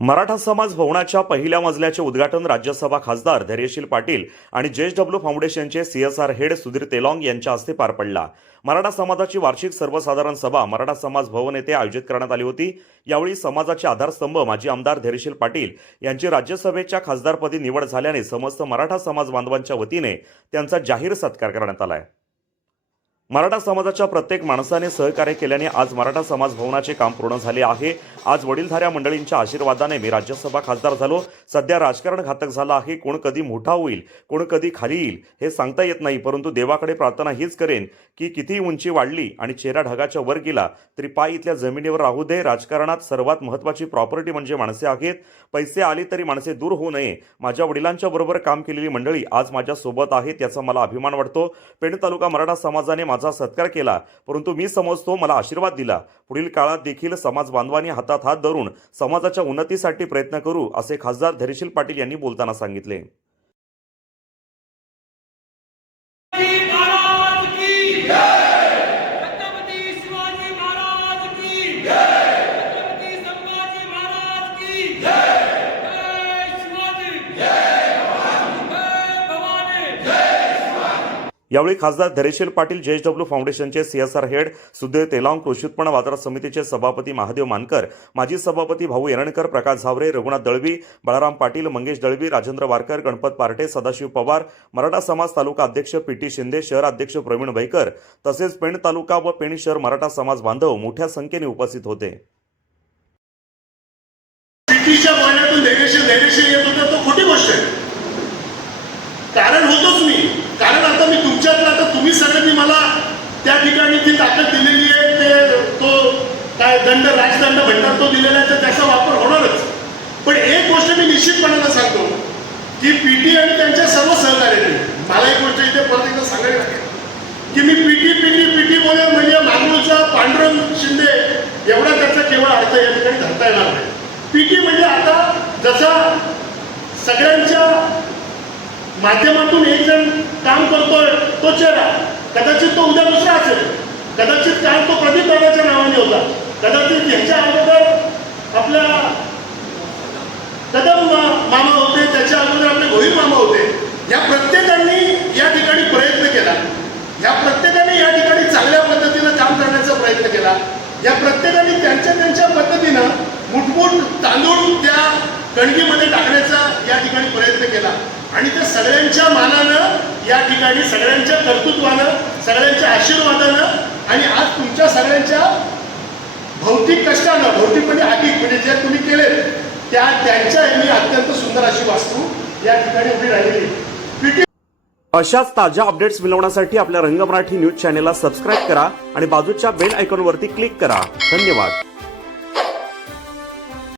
मराठा समाज भवनाच्या पहिल्या मजल्याचे उद्घाटन राज्यसभा खासदार धैर्यशील पाटील आणि जेश डब्ल्यू फाउंडेशनचे C S R head Sudhir Telang यांच्या हस्ते पार पडला. मराठा समाजाची वार्षिक सर्वसाधारण सभा मराठा समाज भवन येथे आयोजित करण्यात आली होती. यावेळी समाजाचे आधारस्तंभ माजी आमदार धैर्यशील पाटील यांची राज्यसभेच्या खासदारपदी निवड झाल्याने समस्त मराठा समाज बांधवांच्या वतीने त्यांचा जाहीर सत्कार करण्यात आला आहे. मराठा समाजाच्या प्रत्येक माणसाने सहकार्य केल्याने आज मराठा समाज भवनाचे काम पूर्ण झाले आहे. आज वडीलधाऱ्या मंडळींच्या आशीर्वादाने मी राज्यसभा खासदार झालो. सध्या राजकारण घातक झालं आहे. कोण कधी मोठा होईल कोण कधी खाली येईल हे सांगता येत नाही. परंतु देवाकडे प्रार्थना हीच करेन की किती उंची वाढली आणि चेहरा ढगाच्या वर गेला तरी पाय इथल्या जमिनीवर राहू दे. राजकारणात सर्वात महत्त्वाची प्रॉपर्टी म्हणजे माणसे आहेत. पैसे आले तरी माणसे दूर होऊ नये. माझ्या वडिलांच्या बरोबर काम केलेली मंडळी आज माझ्यासोबत आहेत याचा मला अभिमान वाटतो. पेण तालुका मराठा समाजाने माझा सत्कार केला. परंतु मी समजतो मला आशीर्वाद दिला. पुढील काळात देखील समाज बांधवांनी हातात हात धरून समाजाच्या उन्नतीसाठी प्रयत्न करू असे खासदार धैर्यशील पाटील यांनी बोलताना सांगितले. यावेळी खासदार Dhairyasheel Patil J H W फाउंडेशनचे सीएसआर हेड सुधीर तेलांग कृषी उत्पन्न बाजार समितीचे सभापती महादेव मानकर माजी सभापती भाऊ येरणकर प्रकाश झावरे रघुनाथ दळवी बळाराम पाटील मंगेश दळवी राजेंद्र वारकर गणपत पार्टे सदाशिव पवार मराठा समाज तालुका अध्यक्ष पी टी शिंदे शहर अध्यक्ष प्रवीण भैकर तसेच पेण तालुका व पेण शहर मराठा समाज बांधव मोठ्या संख्येने उपस्थित होते. कारण होतोच मी. कारण आता मी तुमच्यातला आता तुम्ही सगळ्यांनी मला त्या ताकद दिलेली आहे ते तो काय दंड राजदंड म्हणतात तो दिलेला आहे तर त्याचा वापर होणारच. पण एक गोष्ट मी निश्चितपणानं सांगतो की पीटी आणि त्यांच्या सर्व सहकार्याने मला एक गोष्ट इथे परत एकदा सांगायला लागेल की मी पीटी पीटी पीटी बोले म्हणजे मागूळचा पांडुरंग शिंदे एवढा त्याचा केवळ अर्थ या ठिकाणी धरता येणार नाही. पीटी म्हणजे आता जसा सगळ्यांच्या माध्यमातून एक जण काम करतोय तो चेहरा कदाचित तो उद्या दुसरा कदाचित काल तो प्रदीप दादाच्या नावाने होता. कदाचित ह्याच्या अगोदर आपल्या कदम मा- मामा होते त्याच्या अगोदर आपले गोविंद मामा होते. या प्रत्येकाने या ठिकाणी प्रयत्न केला. या प्रत्येकाने या ठिकाणी चांगल्या पद्धतीनं काम करण्याचा प्रयत्न केला. या प्रत्येकाने त्यांच्या त्यांच्या पद्धतीनं मुठमुठ तांदूळ त्या कणगीमध्ये टाकण्याचा या ठिकाणी प्रयत्न केला. आणि त्या सगळ्यांच्या मानानं या ठिकाणी सगळ्यांच्या कर्तृत्वानं सगळ्यांच्या आशीर्वादानं आणि आज तुमच्या सगळ्यांच्या भौतिक कष्टानं भौतिक म्हणजे अधिक म्हणजे जे तुम्ही केले त्या त्यांच्या मी अत्यंत सुंदर अशी वास्तू या ठिकाणी उभी राहिलेली अशाच ताज्या अपडेट्स मिळवण्यासाठी आपल्या रंग मराठी न्यूज चॅनेलला सबस्क्राईब करा आणि बाजूच्या बेल आयकॉनवरती क्लिक करा. धन्यवाद.